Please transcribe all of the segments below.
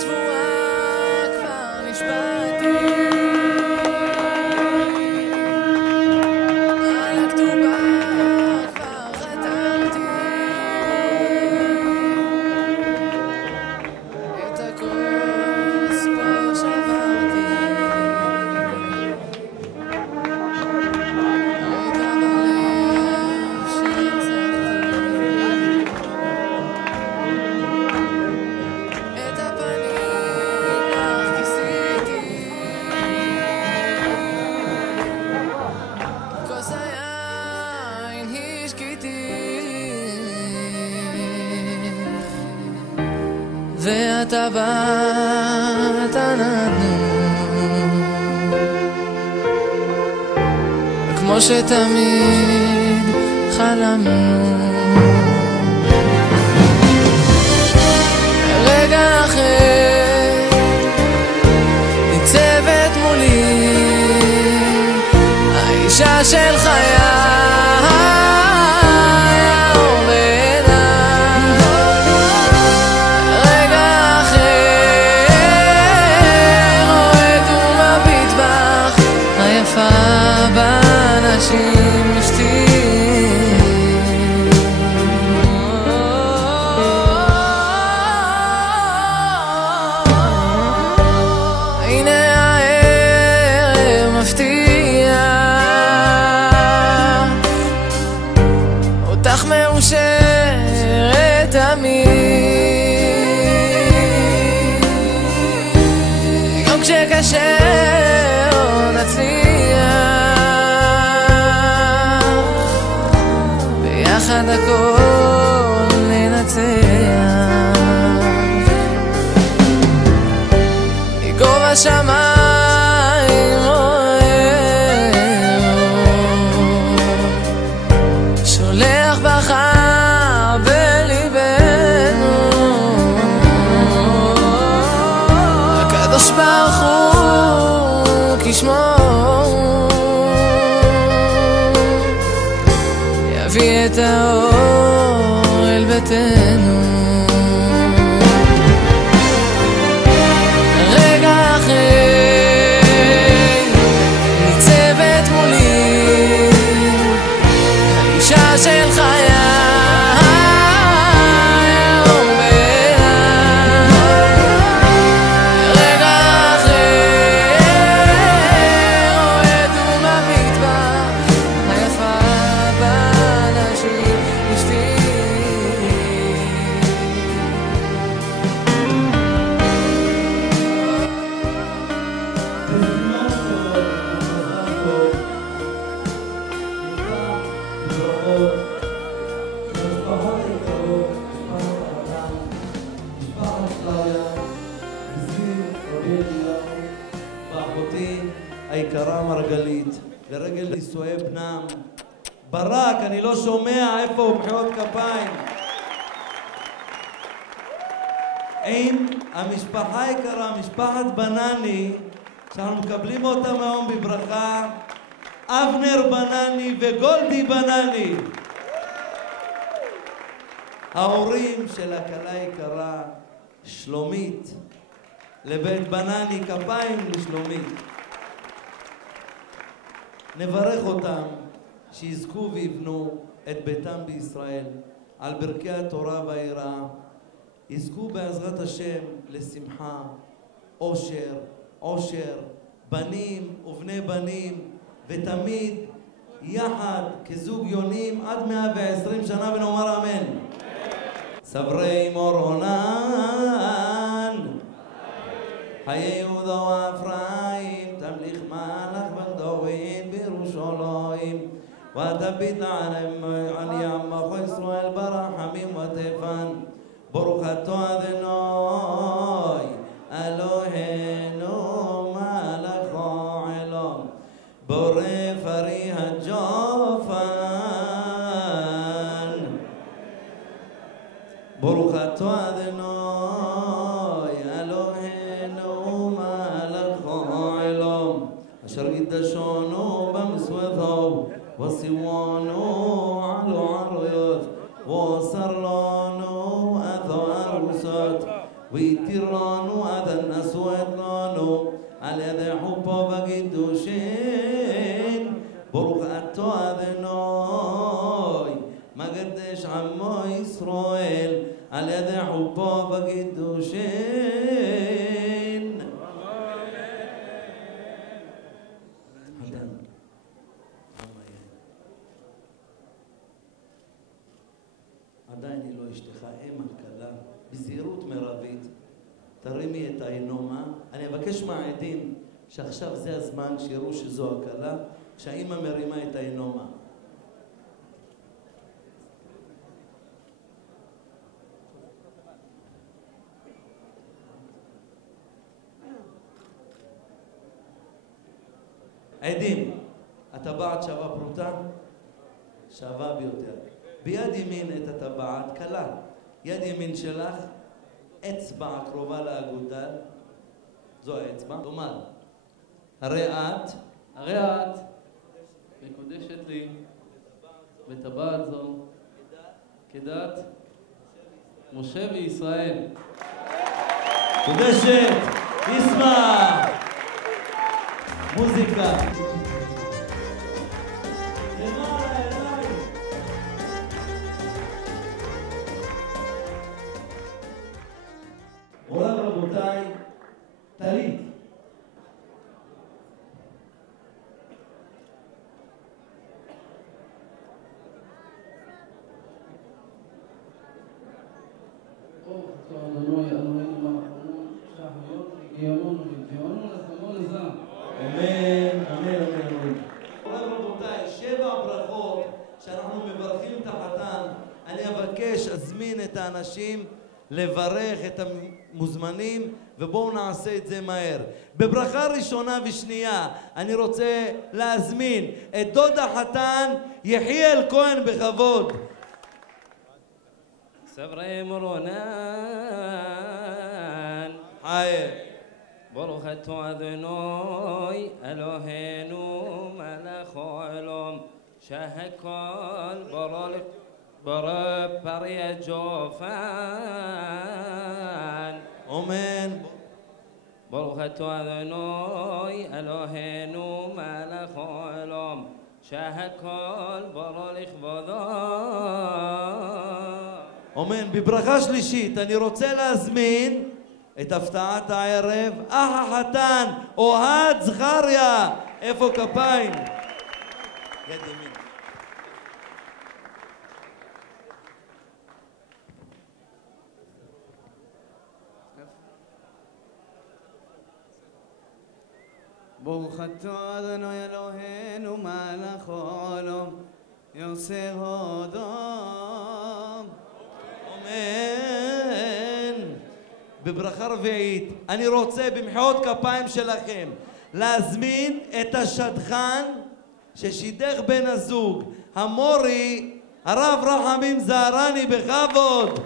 השבועה כבר נשבעתי על הכתובה כבר חתמתי את הכוס פה שברתי הייתה בלב שהצחתי את הפנים לך כיסיתי כוס היין השקיתי והטבעת נתנו כמו שתמיד חלמנו רגע אחר ניצבת מולי האישה של חיי האור בעיניי רגע אחר רועד ומביט בך היפה באנשים אשתי אותך מאושרת תמיד גם כשקשה לא נצליח ביחד הכל ננצח יגוב השמיים שולח בך בליבנו הקדוש ברוך הוא כשמו יביא את האור אל ביתנו רגע אחרי ניצבת מולי האישה של חיי האור בעיניי רגע אחר רועד ומביט בך היפה באנשים אשתי ואחותי היקרה מרגלית לרגל נישואי בנם ברק, אני לא שומע איפה הוא מחיאות כפיים עם המשפחה היקרה, משפחת בנני שאנחנו מקבלים אותם היום בברכה אבנר בנני וגולדי בנני ההורים של הכלה היקרה שלומית לבית בנני, כפיים לשלומית נברך אותם שיזכו ויבנו את ביתם בישראל על ברכי התורה והיראה יזכו בעזרת השם לשמחה, אושר, עושר, בנים ובני בנים ותמיד יחד כזוג יונים עד 120 שנה ונאמר אמן סברי מורונן חיי יהודה ואפרים תמליך מלך בגדוין בירושלים ותביט על ים ישראל ברחמים וטפן ברוך אתה אדוני אלוהינו מלך העולם בורא פרי הג'ופן ברוך אתה אדוני אלוהינו מלך העולם אשר קידשנו במסוותו וסיواנו على عريض وصر لانو أثو أرسات ויתירנו עד הנשאו אתנו על ידי חופו וקידושין ברוך אתו אדינוי מקדש עמו ישראל על ידי חופו וקידושין עדיין היא לא אשתך, אם הכלה, בזהירות מרבית, תרימי את העינומה. אני אבקש מהעדים שעכשיו זה הזמן שיראו שזו הכלה, כשהאימא מרימה את העינומה. עדים, הטבעת שווה פרוטה? שווה ביותר. ביד ימין את הטבעת כלה, יד ימין שלך אצבע קרובה לאגודל, זו האצבע, כלומר הרי את מקודשת לי בטבעת זו כדת משה וישראל. קודשת, נשמע מוזיקה מוריי ורבותיי, טלית. אמן, אמן, אמן. מוריי ורבותיי, 7 ברכות שאנחנו מברכים את החתן. אני אבקש, אזמין את האנשים לברך את המוזמנים, ובואו נעשה את זה מהר. בברכה ראשונה ושנייה אני רוצה להזמין את דוד החתן יחיאל כהן בכבוד. סברי מרונן חי ברוך אתה אדוני אלוהינו מלך העולם שהכל ברא פרי ג'ופן. אמן. ברוך אתה אדוני אלוהינו מלך העולם שהכל ברא לכבודו. אמן. בברכה שלישית אני רוצה להזמין את הפתעת הערב, אח החתן אוהד זכריה. איפה כפיים? יד ימין. ברוך אתה אדוני אלוהינו מלך העולם יוסר הודום. אמן. בברכה רביעית אני רוצה במחיאות כפיים שלכם להזמין את השדכן ששידך בן הזוג המורי הרב רחמים זהרני בכבוד.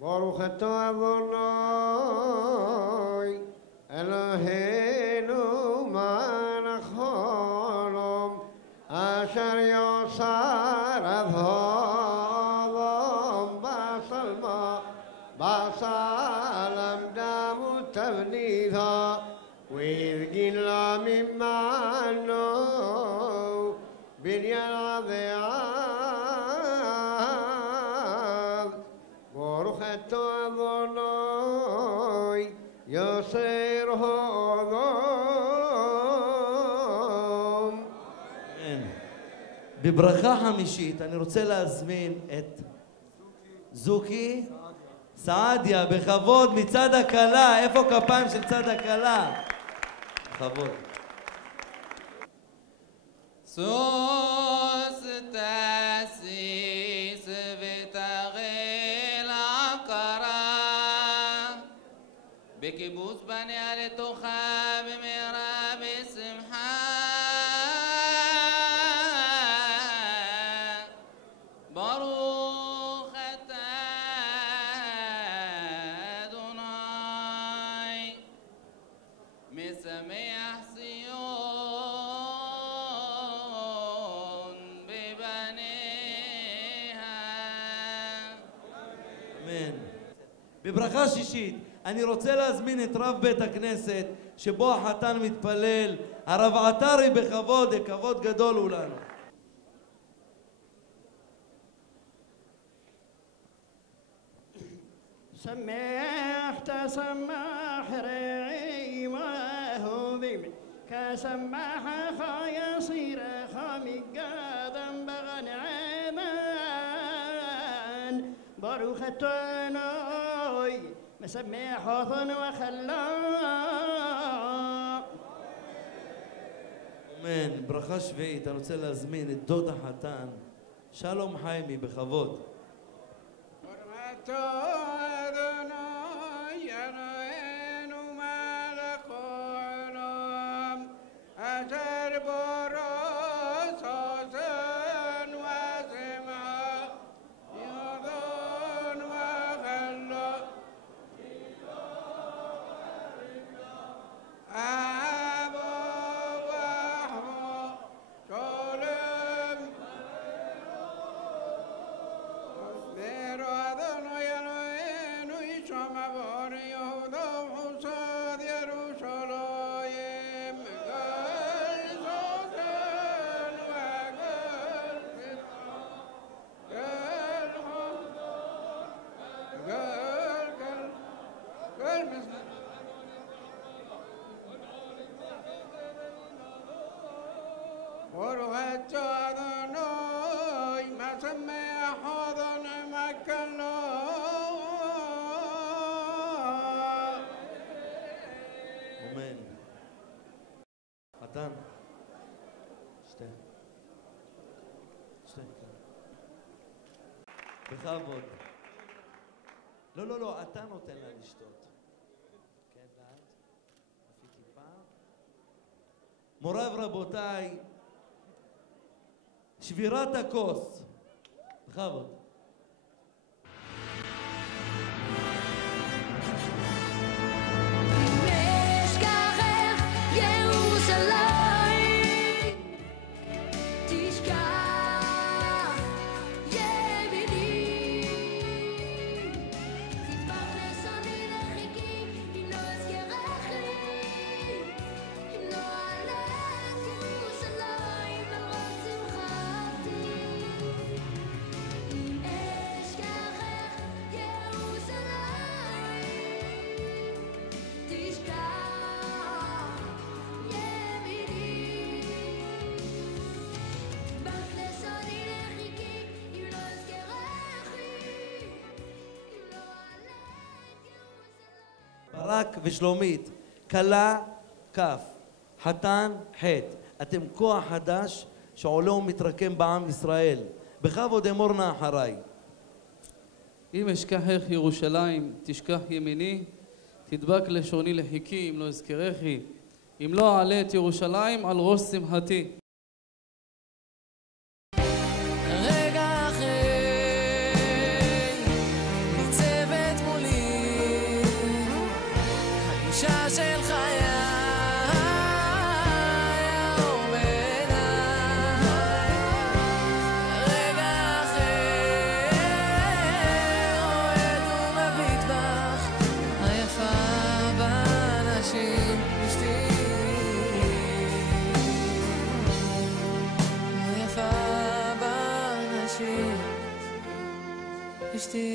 ברוך אתה אדוני אלוהינו מלך העולם אשר יוסר אדום בסלם דם ותבניתו והתגילה ממנו בניין עדיין. ברוך אתה אדוני יוסר הודום. בברכה חמישית אני רוצה להזמין את זוקי סעדיה בכבוד מצד הכלה. איפה כפיים של צד הכלה? בכבוד. סוס תסיס ותרל עקרה בקיבוץ בניה לתוכה במהרה בשמחה. ברוך אתה אדוני משמח ציון בבניה. אמן. בברכה שישית, אני רוצה להזמין את רב בית הכנסת שבו החתן מתפלל, הרב עטרי בכבוד, כבוד גדול הוא לנו. سماح تسمح رعي وهو بيمن كسماح خايا صير خامي قادم بغن عمان باروخ التنوي مسمح حوثن وخلاق אמן. ברכה שביעית, אני רוצה להזמין את דוד החתן, שלום חיימי, בכבוד. אמן. מתן. שתי. בכבוד. לא, אתה נותן לה לשתות. כן, ואת? לפי טיפה. מוריי ורבותיי, שבירת הכוס. בכבוד. ברק ושלומית, כלה כף, חתן חטא. אתם כוח חדש שעולה ומתרקם בעם ישראל. בכבוד אמור נא אחריי. אם אשכחך ירושלים, תשכח ימיני, תדבק לשוני לחיקי, אם לא אזכרכי, אם לא אעלה את ירושלים על ראש שמחתי. של חיי האור בעיניי, רגע אחר רועד ומביט בך, היפה באנשים אשתי, היפה באנשים אשתי.